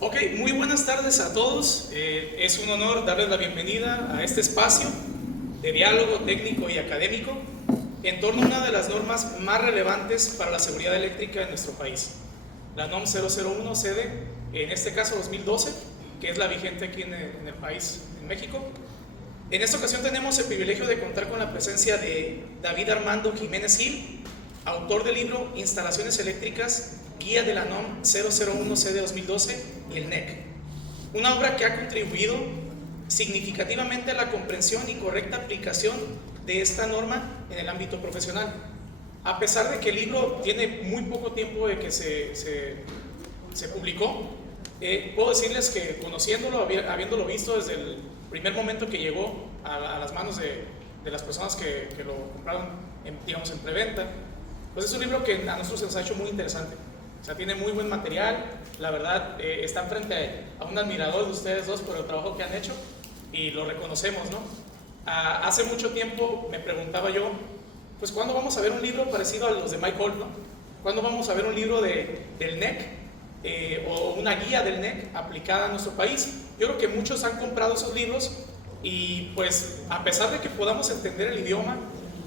Ok, muy buenas tardes a todos. Es un honor darles la bienvenida a este espacio de diálogo técnico y académico en torno a una de las normas más relevantes para la seguridad eléctrica en nuestro país, la NOM 001 CD, en este caso 2012, que es la vigente aquí en el país, en México. En esta ocasión tenemos el privilegio de contar con la presencia de David Armando Jiménez Gil, autor del libro Instalaciones Eléctricas, Guía de la NOM 001 CD 2012 y el NEC. Una obra que ha contribuido significativamente a la comprensión y correcta aplicación de esta norma en el ámbito profesional. A pesar de que el libro tiene muy poco tiempo de que se publicó, puedo decirles que conociéndolo, habiéndolo visto desde el primer momento que llegó a las manos de las personas que lo compraron digamos en preventa, pues es un libro que a nosotros se nos ha hecho muy interesante. O sea, tiene muy buen material, la verdad, están frente a un admirador de ustedes dos por el trabajo que han hecho y lo reconocemos, ¿no? Hace mucho tiempo me preguntaba yo, pues ¿cuándo vamos a ver un libro parecido a los de Mike Holt, ¿no? ¿Cuándo vamos a ver un libro del NEC o una guía del NEC aplicada a nuestro país? Yo creo que muchos han comprado esos libros y pues a pesar de que podamos entender el idioma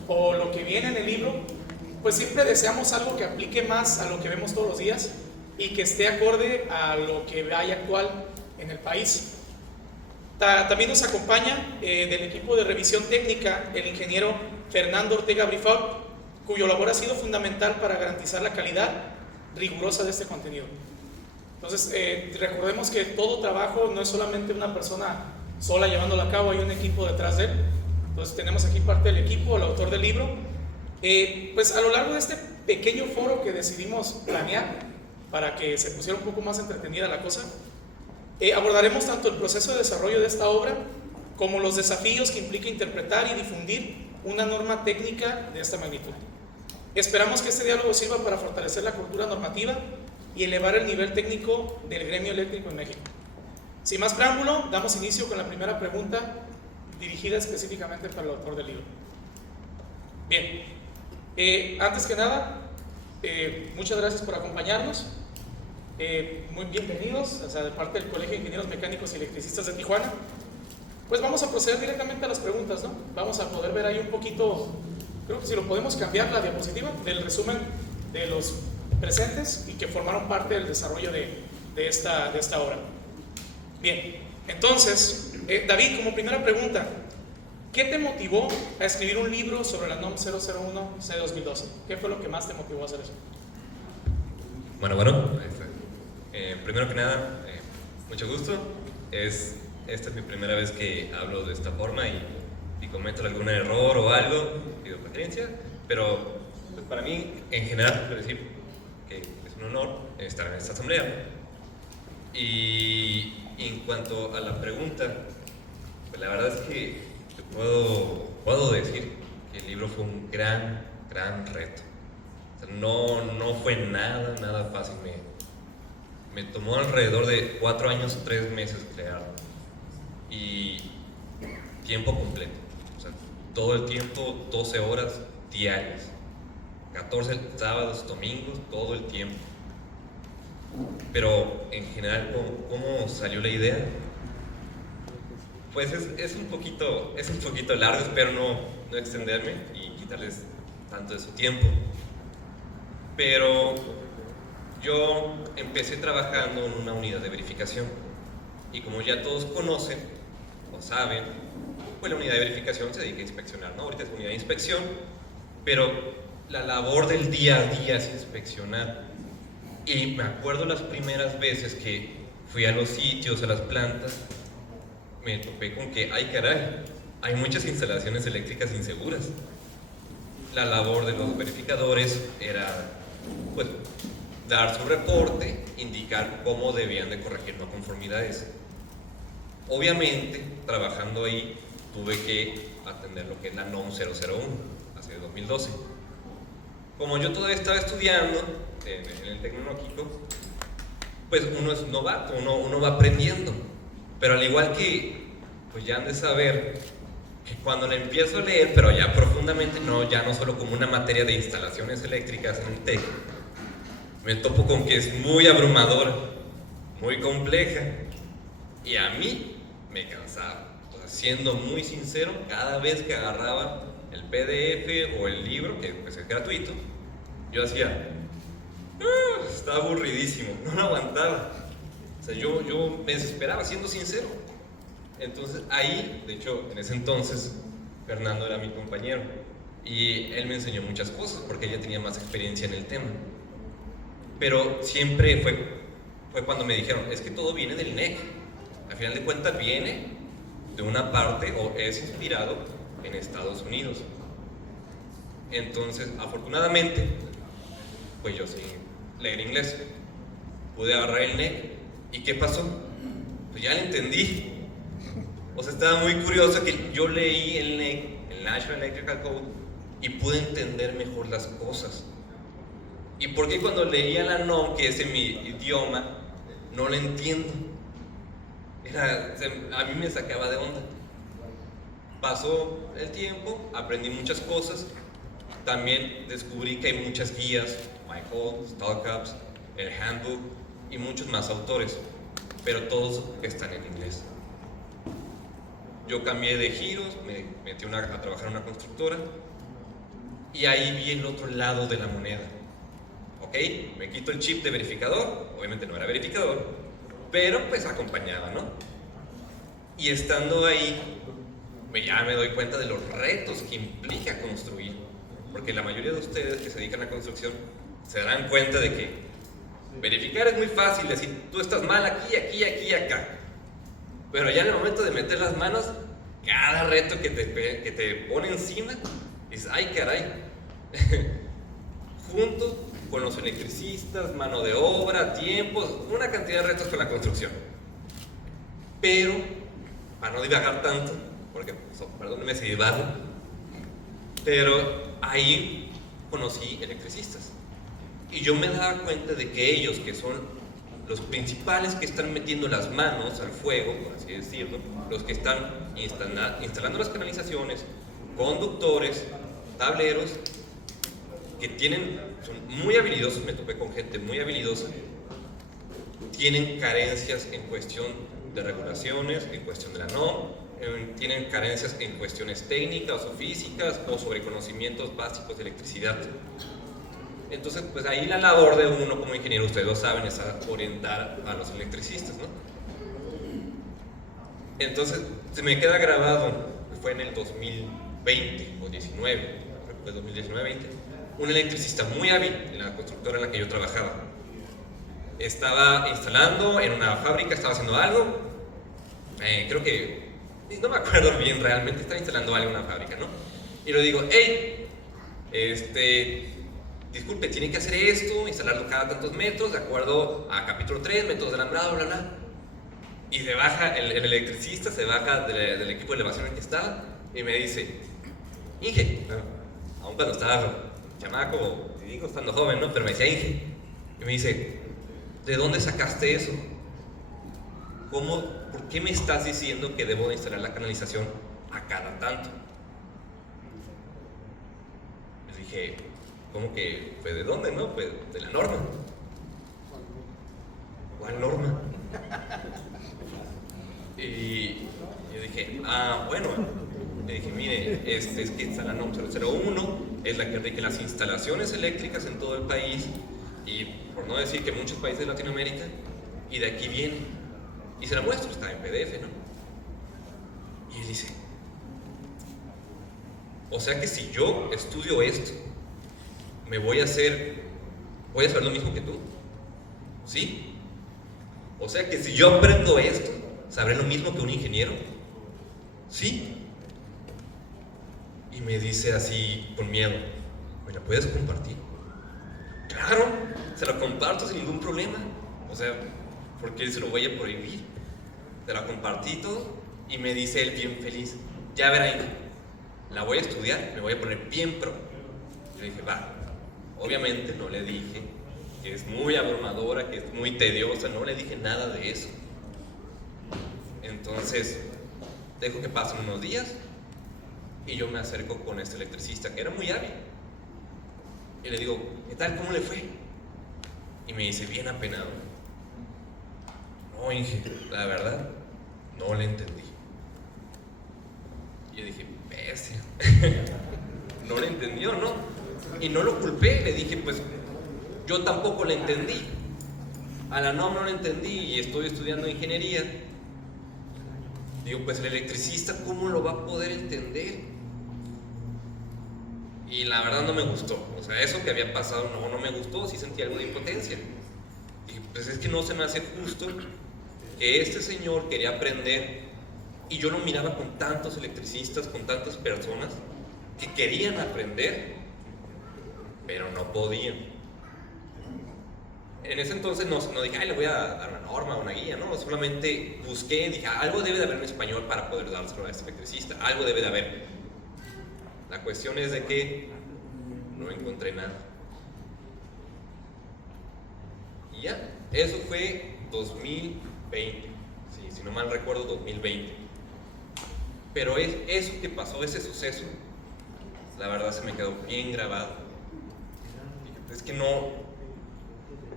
o lo que viene en el libro, pues siempre deseamos algo que aplique más a lo que vemos todos los días y que esté acorde a lo que hay actual en el país. También nos acompaña del equipo de revisión técnica el ingeniero Fernando Ortega Brifaut, cuyo labor ha sido fundamental para garantizar la calidad rigurosa de este contenido. Entonces, recordemos que todo trabajo no es solamente una persona sola llevándolo a cabo, hay un equipo detrás de él. Entonces, tenemos aquí parte del equipo, el autor del libro. Pues a lo largo de este pequeño foro que decidimos planear para que se pusiera un poco más entretenida la cosa, abordaremos tanto el proceso de desarrollo de esta obra como los desafíos que implica interpretar y difundir una norma técnica de esta magnitud. Esperamos que este diálogo sirva para fortalecer la cultura normativa y elevar el nivel técnico del gremio eléctrico en México. Sin más preámbulo, damos inicio con la primera pregunta dirigida específicamente para el autor del libro. Bien. Antes que nada, muchas gracias por acompañarnos. Muy bienvenidos, o sea, de parte del Colegio de Ingenieros Mecánicos y Electricistas de Tijuana. Pues vamos a proceder directamente a las preguntas, ¿no? Vamos a poder ver ahí un poquito, creo que si lo podemos cambiar la diapositiva, del resumen de los presentes y que formaron parte del desarrollo de esta obra. Bien, entonces, David, como primera pregunta, ¿qué te motivó a escribir un libro sobre la NOM 001 C 2012? ¿Qué fue lo que más te motivó a hacer eso? Bueno, primero que nada, mucho gusto. Esta es mi primera vez que hablo de esta forma y cometo algún error o algo, pido preferencia, pero pues para mí, en general, quiero decir que es un honor estar en esta asamblea. Y en cuanto a la pregunta, pues la verdad es que puedo decir que el libro fue un gran reto. O sea, no fue nada fácil. Me tomó alrededor de 4 años, 3 meses crearlo. Y tiempo completo. O sea, todo el tiempo, 12 horas diarias. 14 sábados, domingos, todo el tiempo. Pero en general, ¿cómo salió la idea? Pues es un poquito largo, espero no extenderme y quitarles tanto de su tiempo. Pero yo empecé trabajando en una unidad de verificación y como ya todos conocen o saben, pues la unidad de verificación se dedica a inspeccionar, ¿no? Ahorita es unidad de inspección, pero la labor del día a día es inspeccionar. Y me acuerdo las primeras veces que fui a los sitios, a las plantas, me topé con que, ay caray, hay muchas instalaciones eléctricas inseguras. La labor de los verificadores era, pues, dar su reporte, indicar cómo debían de corregir no conformidades. Obviamente, trabajando ahí, tuve que atender lo que es la NOM 001, hace 2012. Como yo todavía estaba estudiando en el tecnológico, pues uno es novato, uno va aprendiendo. Pero al igual que, pues ya han de saber que cuando la empiezo a leer, pero ya profundamente, ya no solo como una materia de instalaciones eléctricas en el TEC, me topo con que es muy abrumadora, muy compleja y a mí me cansaba. O sea, siendo muy sincero, cada vez que agarraba el PDF o el libro, que pues es gratuito, yo hacía, está aburridísimo, no lo aguantaba. O sea, yo me desesperaba, siendo sincero. Entonces ahí, de hecho, en ese entonces, Fernando era mi compañero y él me enseñó muchas cosas porque ella tenía más experiencia en el tema. Pero siempre fue cuando me dijeron, es que todo viene del NEC. Al final de cuentas viene de una parte o es inspirado en Estados Unidos. Entonces, afortunadamente, pues yo sin leer inglés pude agarrar el NEC. ¿Y qué pasó? Pues ya lo entendí. O sea, estaba muy curioso que yo leí el NEC, el National Electrical Code, y pude entender mejor las cosas. ¿Y por qué cuando leía la NOM, que es en mi idioma, no la entiendo? A mí me sacaba de onda. Pasó el tiempo, aprendí muchas cosas. También descubrí que hay muchas guías, Michael, Stalkups, el Handbook y muchos más autores, pero todos están en inglés. Yo cambié de giros, me metí a trabajar en una constructora y ahí vi el otro lado de la moneda. Ok, me quito el chip de verificador, obviamente no era verificador, pero pues acompañaba, ¿no? Y estando ahí, ya me doy cuenta de los retos que implica construir, porque la mayoría de ustedes que se dedican a construcción se darán cuenta de que verificar es muy fácil, decir, tú estás mal aquí, aquí, aquí, acá. Pero ya en el momento de meter las manos, cada reto que te pone encima, dices, ay caray. Junto con los electricistas, mano de obra, tiempos, una cantidad de retos con la construcción. Pero, para no divagar tanto, porque, perdónenme si divago, pero ahí conocí electricistas. Y yo me daba cuenta de que ellos, que son los principales que están metiendo las manos al fuego, por así decirlo, los que están instalando las canalizaciones, conductores, tableros, que son muy habilidosos, me topé con gente muy habilidosa, tienen carencias en cuestión de regulaciones, en cuestión de la NOM, tienen carencias en cuestiones técnicas o físicas o sobre conocimientos básicos de electricidad. Entonces, pues ahí la labor de uno como ingeniero, ustedes lo saben, es orientar a los electricistas, ¿no? Entonces, se me queda grabado, fue en el 2020 o 19, creo que fue 2019-20, un electricista muy hábil en la constructora en la que yo trabajaba. Estaba instalando en una fábrica, estaba haciendo algo, creo que, no me acuerdo bien realmente, estaba instalando algo en una fábrica, ¿no? Y le digo, hey, disculpe, tiene que hacer esto, instalarlo cada tantos metros, de acuerdo a capítulo 3, métodos de alambrado, bla, bla. Y se baja, el electricista se baja del equipo de elevación en el que estaba y me dice, Inge, aún cuando estaba chamaco, digo, estando joven, ¿no? Pero me decía Inge. Y me dice, ¿de dónde sacaste eso? ¿Por qué me estás diciendo que debo de instalar la canalización a cada tanto? Le dije, ¿cómo que? Pues ¿de dónde, no? Pues de la norma. ¿Cuál norma? Y yo dije, bueno. Le dije, mire, es que está la NOM 001, es la que rige las instalaciones eléctricas en todo el país, y por no decir que muchos países de Latinoamérica, y de aquí viene. Y se la muestro, está en PDF, ¿no? Y él dice, o sea que si yo estudio esto, voy a hacer lo mismo que tú, ¿sí? O sea que si yo aprendo esto, ¿sabré lo mismo que un ingeniero? ¿Sí? Y me dice así con miedo, ¿me la puedes compartir? Claro, se la comparto sin ningún problema. O sea, ¿por qué se lo voy a prohibir? Se la compartí todo y me dice él bien feliz, ya verá, hijo, la voy a estudiar, me voy a poner bien pro. Yo dije, va. Obviamente no le dije que es muy abrumadora, que es muy tediosa, no le dije nada de eso. Entonces, dejo que pasen unos días y yo me acerco con este electricista que era muy hábil. Y le digo, ¿qué tal? ¿Cómo le fue? Y me dice, bien apenado. no, Inge, la verdad, no le entendí. Y yo dije, bestia, no le entendió, ¿no? Y no lo culpé, le dije, pues, yo tampoco le entendí. A la no le entendí y estoy estudiando ingeniería. Digo, pues el electricista, ¿cómo lo va a poder entender? Y la verdad no me gustó. O sea, eso que había pasado no me gustó, sí sentí algo de impotencia. Y pues es que no se me hace justo que este señor quería aprender y yo lo miraba con tantos electricistas, con tantas personas que querían aprender, pero no podían. En ese entonces no dije, ay, le voy a dar una norma, una guía, ¿no? Solamente busqué, dije, algo debe de haber en español para poder dárselo a este electricista, algo debe de haber. La cuestión es de que no encontré nada. Y ya, eso fue 2020, sí, si no mal recuerdo, 2020. Pero eso que pasó, ese suceso, la verdad se me quedó bien grabado. Es que no...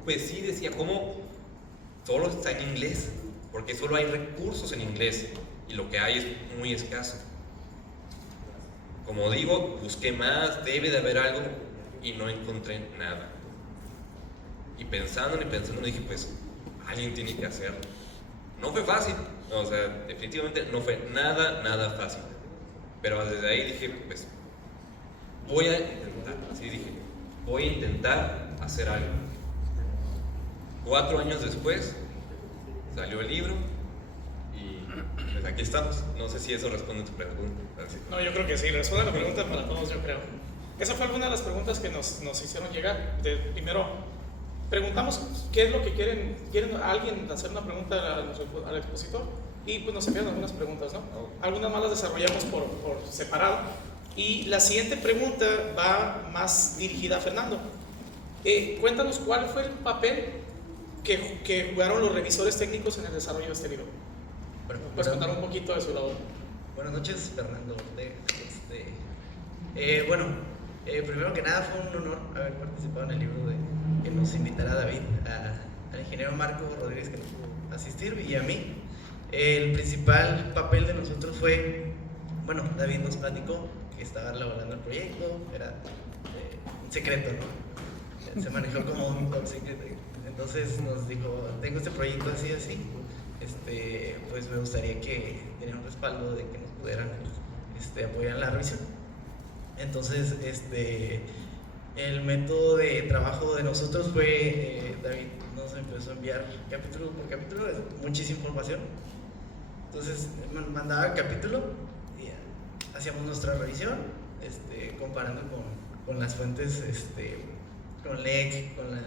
Pues sí, decía, ¿cómo solo está en inglés? Porque solo hay recursos en inglés y lo que hay es muy escaso. Como digo, busqué más, debe de haber algo y no encontré nada. Y pensando dije, pues alguien tiene que hacerlo. No fue fácil, o sea, definitivamente no fue nada fácil. Pero desde ahí dije, pues voy a intentar, así dije, voy a intentar hacer algo. 4 años después salió el libro y pues aquí estamos. No sé si eso responde a tu pregunta. Gracias. No, yo creo que sí, responde a la pregunta para todos, yo creo. Esa fue alguna de las preguntas que nos hicieron llegar. Primero, preguntamos qué es lo que quieren alguien hacer una pregunta al expositor y pues nos envían algunas preguntas, ¿no? Algunas más las desarrollamos por separado. Y la siguiente pregunta va más dirigida a Fernando. Cuéntanos cuál fue el papel que jugaron los revisores técnicos en el desarrollo de este libro. ¿Puedes contar un poquito de su labor? Buenas noches, Fernando. Primero que nada fue un honor haber participado en el libro que nos invitara David, al ingeniero Marco Rodríguez que nos pudo asistir y a mí. El principal papel de nosotros fue, David nos platicó que estaba elaborando el proyecto, era un secreto, ¿no? Se manejó como un top secret. Entonces nos dijo, tengo este proyecto así, pues me gustaría que tener un respaldo de que nos pudieran apoyar en la revisión. Entonces, el método de trabajo de nosotros fue, David nos empezó a enviar capítulo por capítulo, es muchísima información. Entonces, mandaba el capítulo y hacíamos nuestra revisión, comparando con las fuentes, con LEC, con la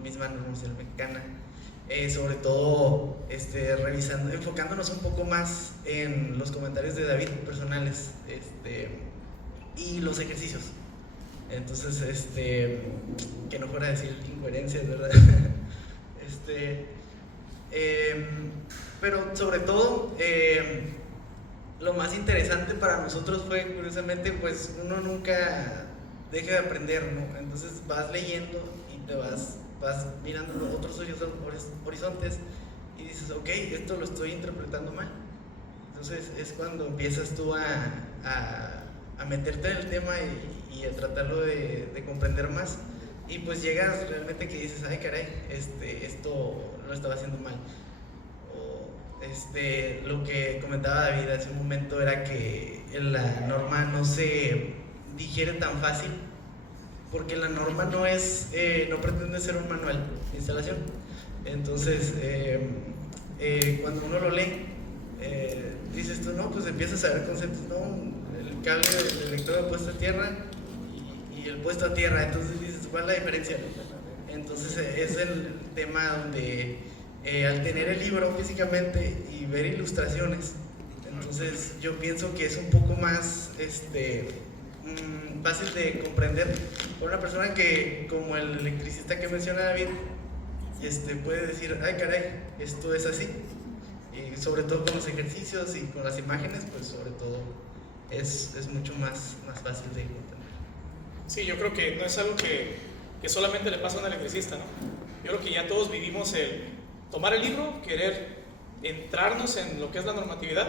misma normación mexicana, sobre todo revisando, enfocándonos un poco más en los comentarios de David personales y los ejercicios. Entonces, que no fuera a decir incoherencias, ¿verdad? Pero sobre todo, lo más interesante para nosotros fue, curiosamente, pues uno nunca deja de aprender, ¿no? Entonces vas leyendo y te vas mirando otros horizontes y dices, ok, esto lo estoy interpretando mal. Entonces es cuando empiezas tú a meterte en el tema y a tratarlo de comprender más, y pues llegas realmente que dices, ay caray, esto lo estaba haciendo mal. Lo que comentaba David hace un momento era que la norma no se digiere tan fácil, porque la norma no pretende ser un manual de instalación. Entonces, cuando uno lo lee, dices tú, no, pues empiezas a ver conceptos, ¿no? El cable del electrodo puesto a tierra y el puesto a tierra, entonces dices, ¿cuál es la diferencia? Entonces, es el tema donde al tener el libro físicamente y ver ilustraciones, entonces yo pienso que es un poco más fácil de comprender por una persona que, como el electricista que menciona David, puede decir, ay caray, esto es así. Y sobre todo con los ejercicios y con las imágenes, pues sobre todo es mucho más fácil de entender. Sí, yo creo que no es algo que solamente le pasa a un electricista, ¿no? Yo creo que ya todos vivimos el tomar el libro, querer entrarnos en lo que es la normatividad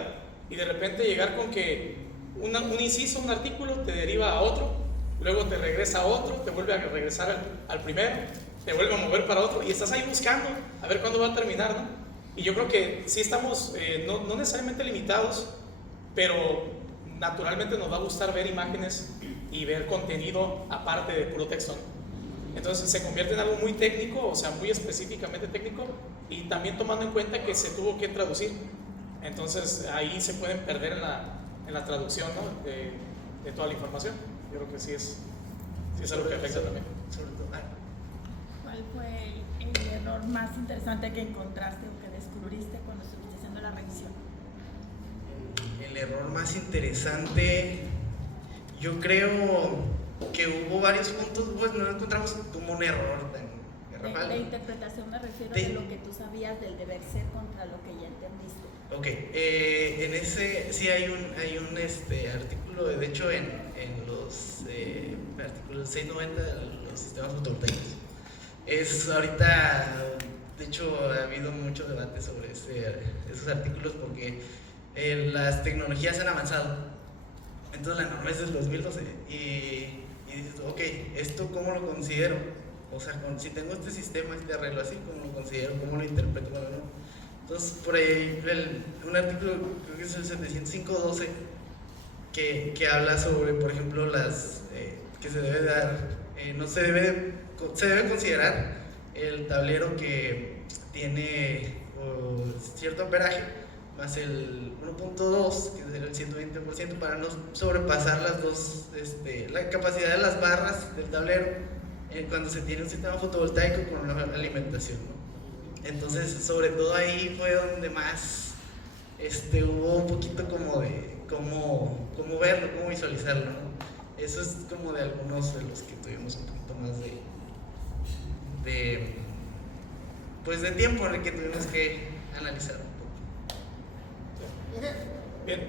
y de repente llegar con que un inciso, un artículo te deriva a otro, luego te regresa a otro, te vuelve a regresar al primero, te vuelve a mover para otro y estás ahí buscando a ver cuándo va a terminar, ¿no? Y yo creo que sí estamos no necesariamente limitados, pero naturalmente nos va a gustar ver imágenes y ver contenido aparte de puro texto, ¿no? Entonces se convierte en algo muy técnico, o sea, muy específicamente técnico, y también tomando en cuenta que se tuvo que traducir. Entonces ahí se pueden perder en la traducción, ¿no? de toda la información. Yo creo que sí es algo que afecta también. ¿Cuál fue el error más interesante que encontraste o que descubriste cuando estuviste haciendo la revisión? El error más interesante, yo creo que hubo varios puntos, pues no encontramos como un error tan garrafal. De interpretación me refiero de lo que tú sabías del deber ser contra lo que ya entendiste. Ok, en ese sí hay un artículo, de hecho en los artículos 690 de los sistemas fotovoltaicos. Es ahorita, de hecho ha habido mucho debate sobre esos artículos porque las tecnologías han avanzado. Entonces la norma es del 2012 y dices, ok, ¿esto cómo lo considero? O sea, si tengo este sistema, este arreglo así, ¿cómo lo considero? ¿Cómo lo interpreto? Bueno, no. Entonces, por ahí, un artículo, creo que es el 705.12, que habla sobre, por ejemplo, que se debe dar, se debe considerar el tablero que tiene cierto amperaje, más el 1.2, que es el 120%, para no sobrepasar la capacidad de las barras del tablero cuando se tiene un sistema fotovoltaico con una alimentación, ¿no? Entonces, sobre todo ahí fue donde más hubo un poquito como de cómo verlo, cómo visualizarlo, ¿no? Eso es como de algunos de los que tuvimos un poquito más de tiempo en el que tuvimos que analizar un poco. Bien.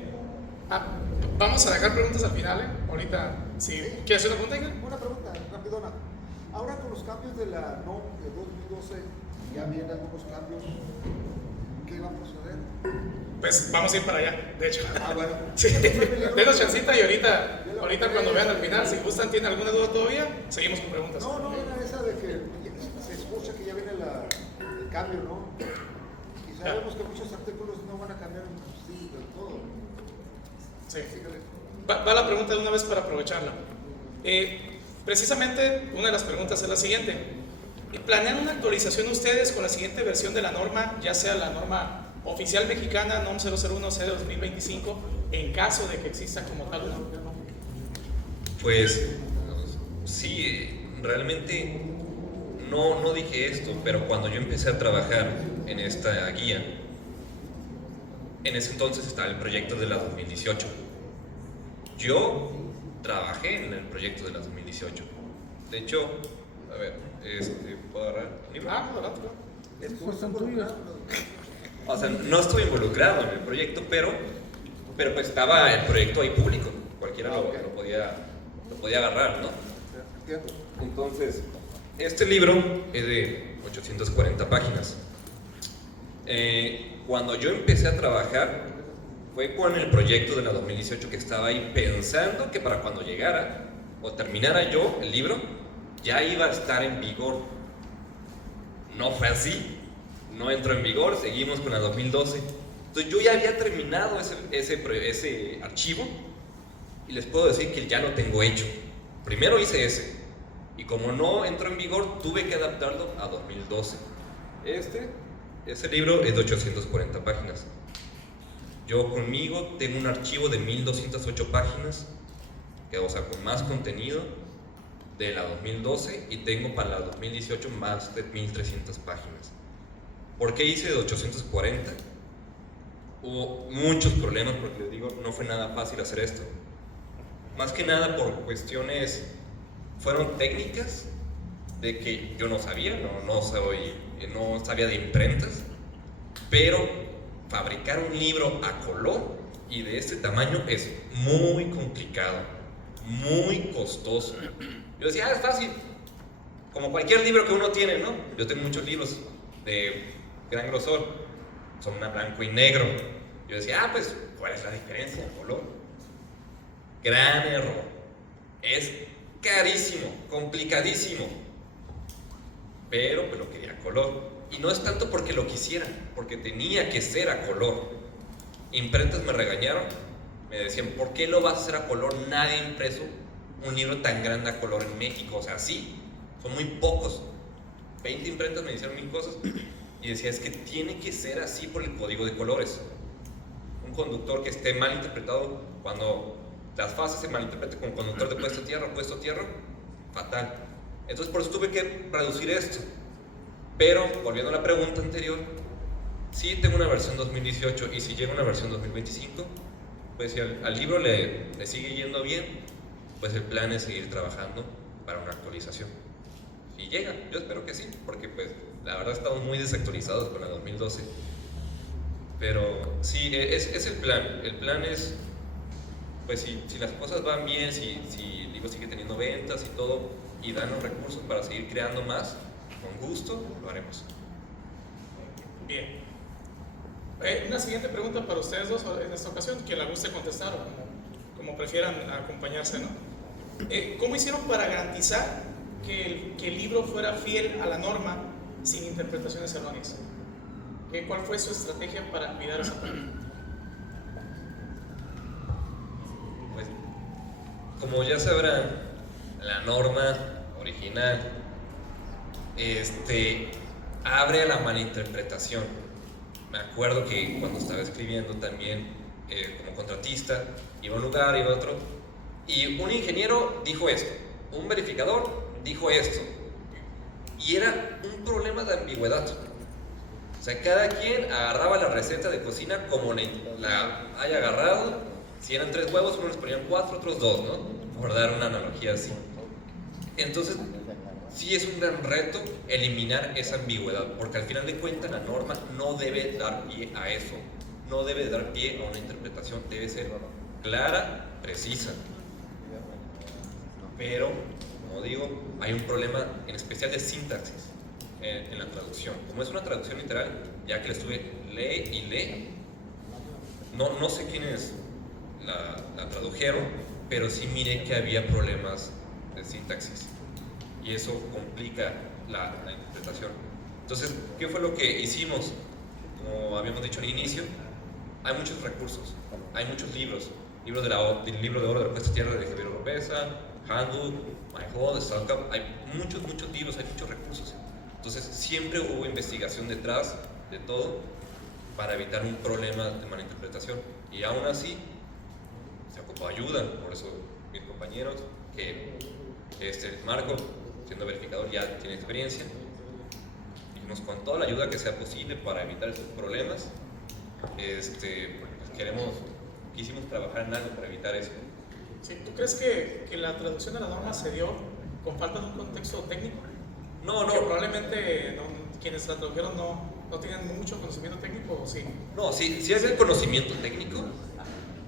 Vamos a dejar preguntas al final, ¿eh? Ahorita, si ¿quieres hacer una pregunta, Ingrid? Una pregunta, rapidona. Ahora con los cambios de la NOM de 2012, ya vienen algunos cambios, ¿qué va a proceder? Pues vamos a ir para allá, de hecho. Bueno. Sí, denos chancita y ahorita cuando vean al final, si gustan, ¿tienen alguna duda todavía? Seguimos con preguntas. No, era esa de que se escucha que ya viene el cambio, ¿no? Y sabemos que muchos artículos no van a cambiar sí, del todo. Sí. Va la pregunta de una vez para aprovecharla. Precisamente una de las preguntas es la siguiente. ¿Planean una actualización ustedes con la siguiente versión de la norma, ya sea la norma oficial mexicana, NOM 001C de 2025, en caso de que exista como tal una? Pues sí, realmente no dije esto, pero cuando yo empecé a trabajar en esta guía, en ese entonces estaba el proyecto de la 2018. Yo trabajé en el proyecto de la 2018. De hecho, a ver, ¿puedo agarrar un libro? Adelante. Son tuyos. O sea, no estuve involucrado en el proyecto, pero pues estaba el proyecto ahí público. Cualquiera lo podía agarrar, ¿no? Entiendo. Entonces, este libro es de 840 páginas. Cuando yo empecé a trabajar, fue con el proyecto de la 2018 que estaba ahí pensando que para cuando llegara o terminara yo el libro, ya iba a estar en vigor. No fue así, no entró en vigor, seguimos con la 2012. Entonces yo ya había terminado ese archivo y les puedo decir que ya lo tengo hecho. Primero hice ese y como no entró en vigor, tuve que adaptarlo a 2012. Ese libro es de 840 páginas. Yo conmigo tengo un archivo de 1208 páginas, o sea, con más contenido de la 2012, y tengo para la 2018 más de 1300 páginas. ¿Por qué hice de 840? Hubo muchos problemas porque les digo, no fue nada fácil hacer esto. Más que nada por cuestiones, fueron técnicas de que yo no sabía, no sabía de imprentas, pero fabricar un libro a color y de este tamaño es muy complicado, muy costoso. Yo decía, es fácil, como cualquier libro que uno tiene, ¿no? Yo tengo muchos libros de gran grosor, son a blanco y negro. Yo decía, pues, ¿cuál es la diferencia de color? Gran error. Es carísimo, complicadísimo. Pero pues lo quería a color. Y no es tanto porque lo quisieran, porque tenía que ser a color. Imprentas me regañaron, me decían, ¿por qué lo vas a hacer a color? Nadie ha impreso un libro tan grande a color en México. O sea, sí, son muy pocos. 20 imprentas me dijeron 1000 cosas. Y decía, es que tiene que ser así por el código de colores. Un conductor que esté mal interpretado, cuando las fases se malinterpreten como conductor de puesto a tierra, fatal. Entonces por eso tuve que reducir esto. Pero, volviendo a la pregunta anterior, sí tengo una versión 2018 y si llega una versión 2025, pues si al libro le sigue yendo bien, pues el plan es seguir trabajando para una actualización. Y llega, yo espero que sí, porque pues la verdad estamos muy desactualizados con la 2012. Pero sí, es el plan. El plan es, pues si las cosas van bien, si el libro sigue teniendo ventas y todo, y dan los recursos para seguir creando más, con gusto lo haremos. Bien. Una siguiente pregunta para ustedes dos en esta ocasión, que la guste contestar o como prefieran acompañarse, ¿no? ¿Cómo hicieron para garantizar que el libro fuera fiel a la norma sin interpretaciones erróneas? ¿Cuál fue su estrategia para cuidar esa parte? Pues, como ya sabrán, la norma original abre a la malinterpretación. Me acuerdo que cuando estaba escribiendo también como contratista, iba a un lugar, iba a otro, y un ingeniero dijo esto, un verificador dijo esto, y era un problema de ambigüedad. O sea, cada quien agarraba la receta de cocina como la haya agarrado. Si eran 3 huevos, unos les ponían 4, otros 2, ¿no? Por dar una analogía así. Entonces, sí es un gran reto eliminar esa ambigüedad, porque al final de cuentas la norma no debe dar pie a eso, no debe dar pie a una interpretación, debe ser clara, precisa. Pero, como digo, hay un problema en especial de sintaxis en la traducción. Como es una traducción literal, ya que la estuve lee y lee, no sé quiénes la tradujeron, pero sí miré que había problemas de sintaxis. Y eso complica la interpretación. Entonces, ¿qué fue lo que hicimos? Como habíamos dicho al inicio, hay muchos recursos, hay muchos libros. Libro del libro de oro de la puesta a tierra de Javier Oropesa, Handbook, My Hall, Startup. Hay muchos libros, hay muchos recursos. Entonces, siempre hubo investigación detrás de todo para evitar un problema de malinterpretación. Y aún así, se ocupó ayuda. Por eso, mis compañeros, que Marco, siendo verificador, ya tiene experiencia, dijimos con toda la ayuda que sea posible para evitar estos problemas, pues quisimos trabajar en algo para evitar eso. Sí, ¿tú crees que la traducción de la norma se dio con falta de un contexto técnico? No. Que probablemente quienes la tradujeron no tienen mucho conocimiento técnico, ¿o sí? No, sí es el conocimiento técnico,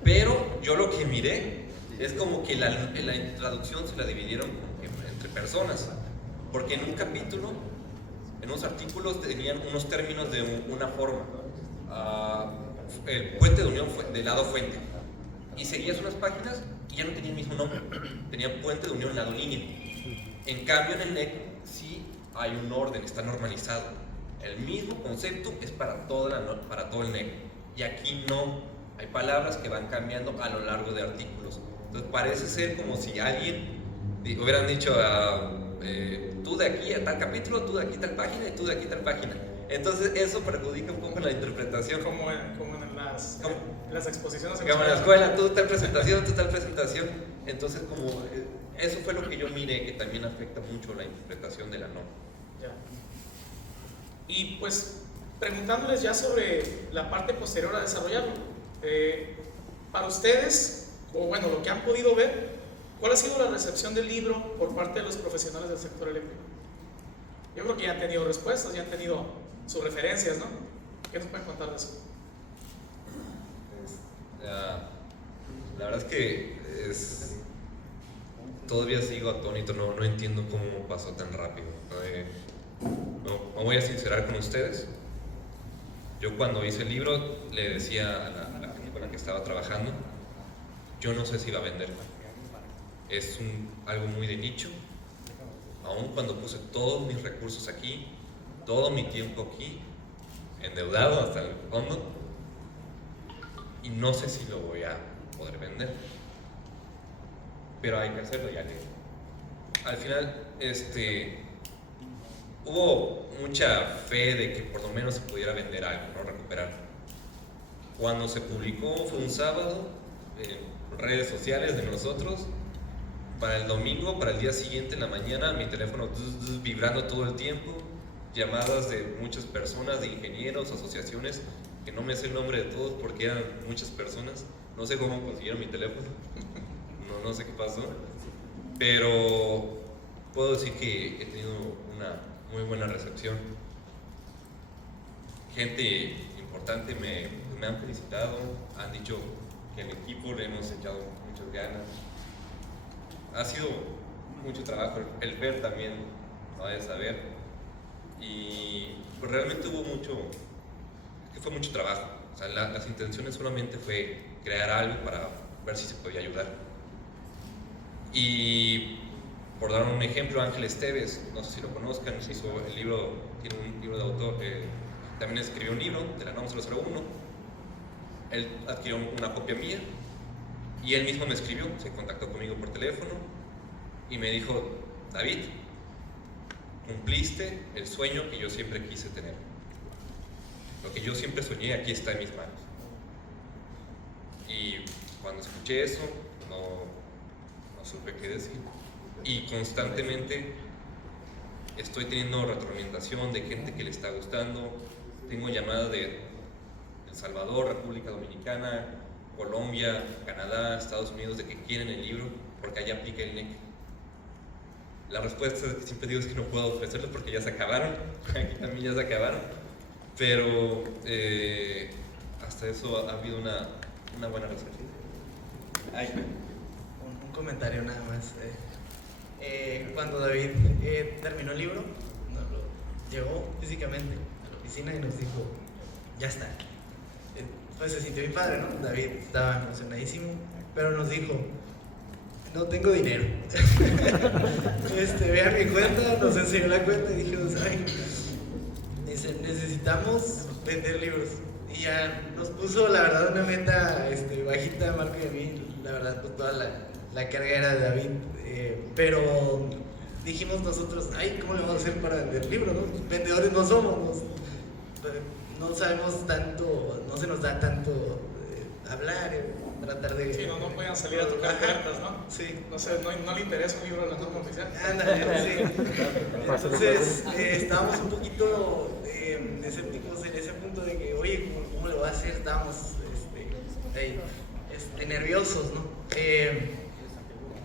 pero yo lo que miré es como que la traducción se la dividieron entre personas, porque en un capítulo, en unos artículos tenían unos términos de una forma. El puente de unión del lado fuente, y seguías unas páginas y ya no tenía el mismo nombre, tenía puente de unión lado línea. En cambio en el NEC sí hay un orden, está normalizado, el mismo concepto es para todo el NEC, y aquí no, hay palabras que van cambiando a lo largo de artículos. Entonces parece ser como si alguien hubieran dicho tú de aquí a tal capítulo, tú de aquí a tal página y tú de aquí a tal página. Entonces eso perjudica un poco la interpretación. Como en las exposiciones. Como en la escuela, tú tal presentación, tú tal presentación. Entonces eso fue lo que yo miré, que también afecta mucho la interpretación de la norma. Ya. Y pues preguntándoles ya sobre la parte posterior a desarrollarlo, para ustedes, o bueno, lo que han podido ver, ¿cuál ha sido la recepción del libro por parte de los profesionales del sector eléctrico? Yo creo que ya han tenido respuestas, ya han tenido sus referencias, ¿no? ¿Qué nos pueden contar de eso? La verdad es que todavía sigo atónito, no entiendo cómo pasó tan rápido. Me voy a sincerar con ustedes. Yo cuando hice el libro le decía a la gente con la que estaba trabajando, yo no sé si va a vender. Es algo muy de nicho. Aún cuando puse todos mis recursos aquí, todo mi tiempo aquí, endeudado hasta el fondo, y no sé si lo voy a poder vender. Pero hay que hacerlo, ya que al final hubo mucha fe de que por lo menos se pudiera vender algo, no recuperar. Cuando se publicó fue un sábado en redes sociales de nosotros. Para el domingo, para el día siguiente en la mañana, mi teléfono vibrando todo el tiempo, llamadas de muchas personas, de ingenieros, asociaciones, que no me sé el nombre de todos porque eran muchas personas. No sé cómo consiguieron mi teléfono, no sé qué pasó, pero puedo decir que he tenido una muy buena recepción. Gente importante me han felicitado, han dicho que en el equipo le hemos echado muchas ganas. Ha sido mucho trabajo, el Fer también lo ha de saber, y pues realmente fue mucho trabajo. O sea, las intenciones solamente fue crear algo para ver si se podía ayudar. Y por dar un ejemplo, Ángel Esteves, no sé si lo conozcan, hizo el libro, tiene un libro de autor, también escribió un libro de la NOM 001. Él adquirió una copia mía y él mismo me escribió, se contactó conmigo por teléfono y me dijo: David, cumpliste el sueño que yo siempre quise tener. Lo que yo siempre soñé aquí está en mis manos. Y cuando escuché eso, no supe qué decir. Y constantemente estoy teniendo retroalimentación de gente que le está gustando. Tengo llamadas de El Salvador, República Dominicana, Colombia, Canadá, Estados Unidos, de que quieren el libro porque allá aplica el NEC. La respuesta que siempre digo es que no puedo ofrecerlos porque ya se acabaron. Aquí también ya se acabaron. Pero hasta eso ha habido una buena recepción. Un comentario nada más. Cuando David terminó el libro, llegó físicamente a la oficina y nos dijo: ya está. Pues se sintió bien padre, ¿no? David estaba emocionadísimo, pero nos dijo: no tengo dinero. Vean mi cuenta, nos enseñó la cuenta y dijimos: ay, necesitamos vender libros. Y ya nos puso, la verdad, una meta bajita, Marco y a mí, la verdad, pues toda la carga era de David. Pero dijimos nosotros: ay, ¿cómo le vamos a hacer para vender libros? ¿No? Vendedores no somos, no sabemos tanto, no se nos da tanto hablar, tratar de... Sí, no pueden salir a tocar cartas, ¿no? Sí. No sé, no le interesa un libro de la norma oficial. Ándale, sí. Entonces, estábamos un poquito escépticos en ese punto de que, oye, ¿cómo lo va a hacer? Estábamos nerviosos, ¿no?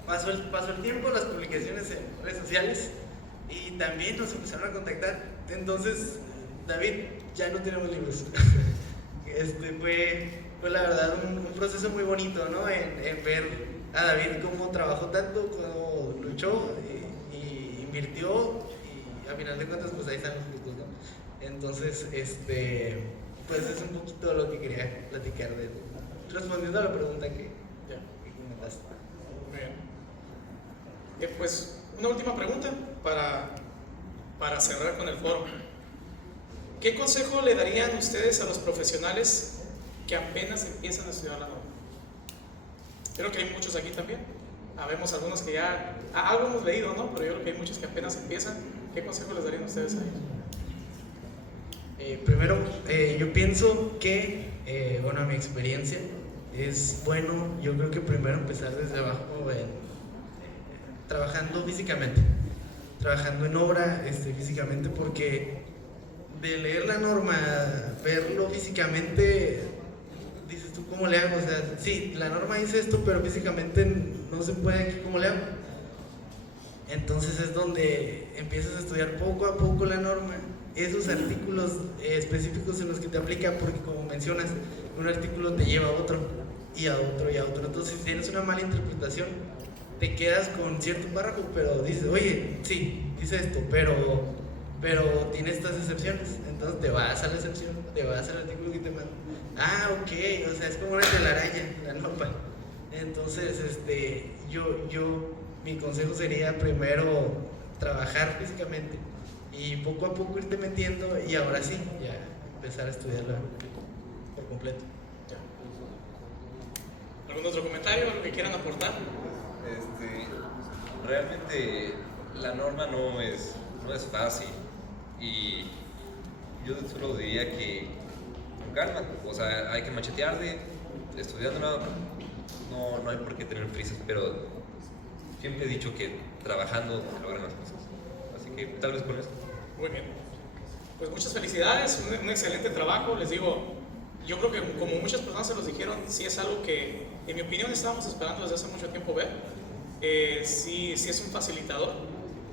Pasó el tiempo, las publicaciones en redes sociales, y también nos empezaron a contactar. Entonces, David, ya no tenemos libros. Fue la verdad un proceso muy bonito, ¿no? En ver a David cómo trabajó tanto, cómo luchó y invirtió, y a final de cuentas pues ahí están los frutos, ¿no? Entonces, pues es un poquito lo que quería platicar de él, respondiendo a la pregunta que comentaste. Muy bien. Pues una última pregunta para cerrar con el foro. ¿Qué consejo le darían ustedes a los profesionales que apenas empiezan a estudiar la norma? Creo que hay muchos aquí también. Habemos algunos que ya algo hemos leído, ¿no? Pero yo creo que hay muchos que apenas empiezan. ¿Qué consejo les darían ustedes a ellos? Primero, yo pienso que, bueno, a mi experiencia, es bueno, yo creo que primero empezar desde abajo, trabajando físicamente, trabajando en obra físicamente, porque de leer la norma, verlo físicamente, dices tú: ¿cómo le hago? O sea, sí, la norma dice esto, pero físicamente no se puede aquí, ¿cómo le hago? Entonces es donde empiezas a estudiar poco a poco la norma, esos artículos específicos en los que te aplica, porque como mencionas, un artículo te lleva a otro, y a otro, y a otro. Entonces, si tienes una mala interpretación, te quedas con cierto párrafo, pero dices: oye, sí, dice esto, pero pero tiene estas excepciones. Entonces te vas a la excepción, te vas al artículo que te manda. Ah, ok, o sea, es como una telaraña, la norma. Entonces, mi consejo sería primero trabajar físicamente y poco a poco irte metiendo y ahora sí, ya empezar a estudiarla por completo. ¿Algún otro comentario, algo que quieran aportar? Realmente la norma no es fácil y yo solo diría que con calma, o sea, hay que machetearle, estudiándola, no hay por qué tener prisas, pero siempre he dicho que trabajando se logran las cosas, así que tal vez con eso. Muy bien. Pues muchas felicidades, un excelente trabajo. Les digo, yo creo que como muchas personas se los dijeron, sí es algo que, en mi opinión, estábamos esperando desde hace mucho tiempo ver. Sí es un facilitador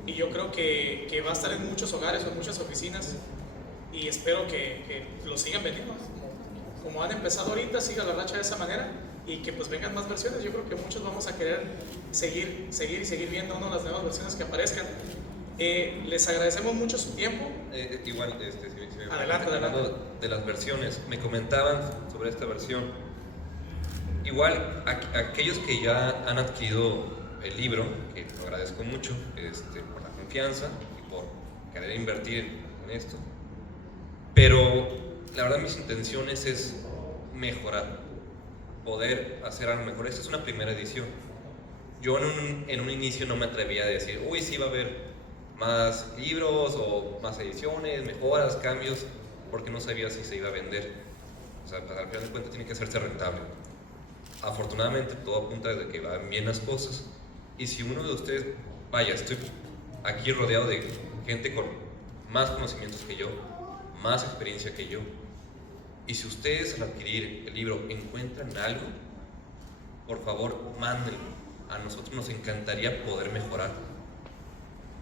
y yo creo que va a estar en muchos hogares o en muchas oficinas y espero que lo sigan vendiendo. Como han empezado ahorita, siga la racha de esa manera y que pues vengan más versiones. Yo creo que muchos vamos a querer seguir viendo, ¿no?, las nuevas versiones que aparezcan. Les agradecemos mucho su tiempo. Igual, Adelante. Hablando de las versiones, me comentaban sobre esta versión. Igual, aquellos que ya han adquirido el libro, que lo agradezco mucho por la confianza y por querer invertir en esto, pero la verdad mis intenciones es mejorar, poder hacer algo mejor. Esta es una primera edición. Yo en un inicio no me atrevía a decir, uy, sí va a haber más libros o más ediciones, mejoras, cambios, porque no sabía si se iba a vender. O sea, al final de cuentas tiene que hacerse rentable. Afortunadamente todo apunta desde que van bien las cosas, y si uno de ustedes, vaya, estoy aquí rodeado de gente con más conocimientos que yo, más experiencia que yo, y si ustedes al adquirir el libro encuentran algo, por favor mándenlo. A nosotros nos encantaría poder mejorar.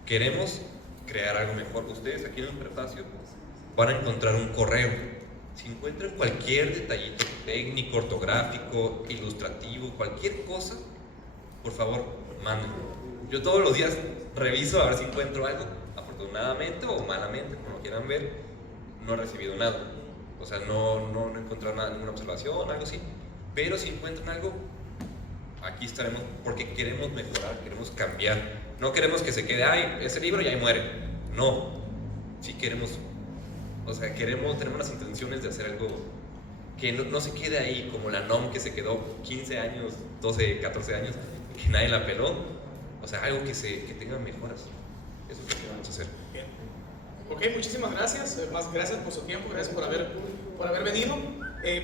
Queremos crear algo mejor. Ustedes aquí en el prefacio van a encontrar un correo. Si encuentran cualquier detallito técnico, ortográfico, ilustrativo, cualquier cosa, por favor, mándenlo. Yo todos los días reviso a ver si encuentro algo. Afortunadamente o malamente, como lo quieran ver, no he recibido nada. O sea, no he encontrado nada, ninguna observación, algo así. Pero si encuentran algo, aquí estaremos porque queremos mejorar, queremos cambiar. No queremos que se quede, ay, ese libro ya ahí muere. No, sí queremos, o sea, tenemos las intenciones de hacer algo que no se quede ahí como la NOM que se quedó 15 años, 12, 14 años, que nadie la peló. O sea, algo que tenga mejoras. Eso es lo que vamos a hacer. Bien. Ok, muchísimas gracias. Más gracias por su tiempo, gracias por haber venido.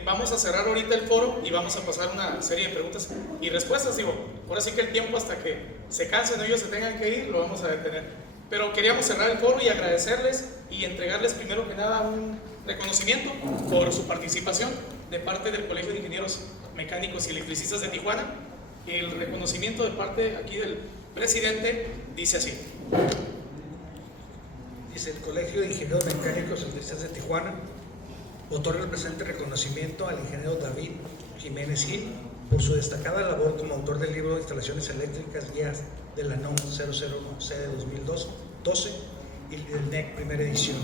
Vamos a cerrar ahorita el foro y vamos a pasar una serie de preguntas y respuestas. Digo, ahora sí que el tiempo hasta que se cansen o ellos se tengan que ir, lo vamos a detener. Pero queríamos cerrar el foro y agradecerles y entregarles primero que nada un reconocimiento por su participación de parte del Colegio de Ingenieros Mecánicos y Electricistas de Tijuana. El reconocimiento de parte aquí del presidente dice así. Dice: el Colegio de Ingenieros Mecánicos y Electricistas de Tijuana otorga el presente reconocimiento al ingeniero David Jiménez Gil por su destacada labor como autor del libro de Instalaciones Eléctricas Guías de la NOM 001C de 2012 y del NEC primera edición,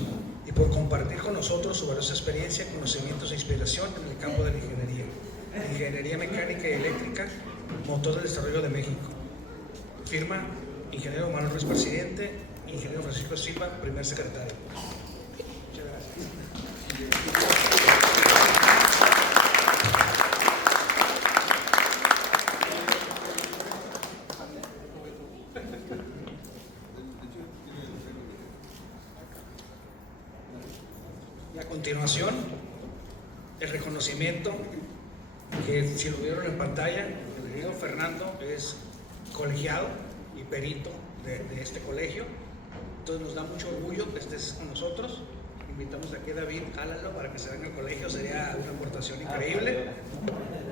y por compartir con nosotros su valiosa experiencia, conocimientos e inspiración en el campo de la ingeniería mecánica y eléctrica, motor del desarrollo de México. Firma: ingeniero Manuel Ruiz, presidente; ingeniero Francisco Silva, primer secretario. Muchas gracias. Y a continuación, el reconocimiento, que si lo vieron en pantalla, el ingeniero Fernando es colegiado y perito de este colegio. Entonces nos da mucho orgullo que estés con nosotros. Invitamos aquí a David, jálalo para que se venga al colegio, sería una aportación increíble.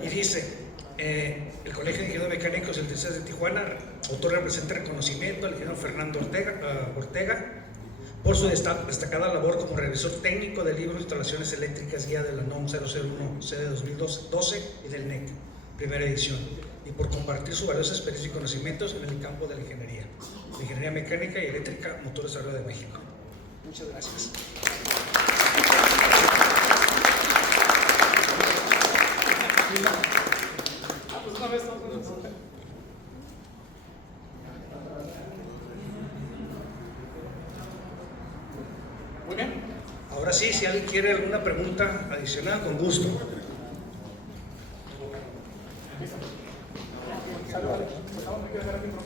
Y dice: el Colegio de Ingenieros Mecánicos y Electricistas de Tijuana otorga el presente reconocimiento al ingeniero Fernando Ortega por su destacada labor como revisor técnico del libro de Instalaciones Eléctricas Guía de la NOM 001C de 2012 y del NEC primera edición, y por compartir su valiosa experiencia y conocimientos en el campo de la ingeniería mecánica y eléctrica, motor de desarrollo de México. Muchas gracias. Pues una vez todos juntos. Muy bien. Ahora sí, si alguien quiere alguna pregunta adicional, con gusto.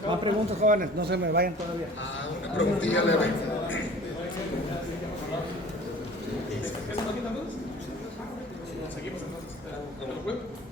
Más preguntas, jóvenes, no se me vayan todavía. Una preguntilla leve. ¿Seguimos entonces?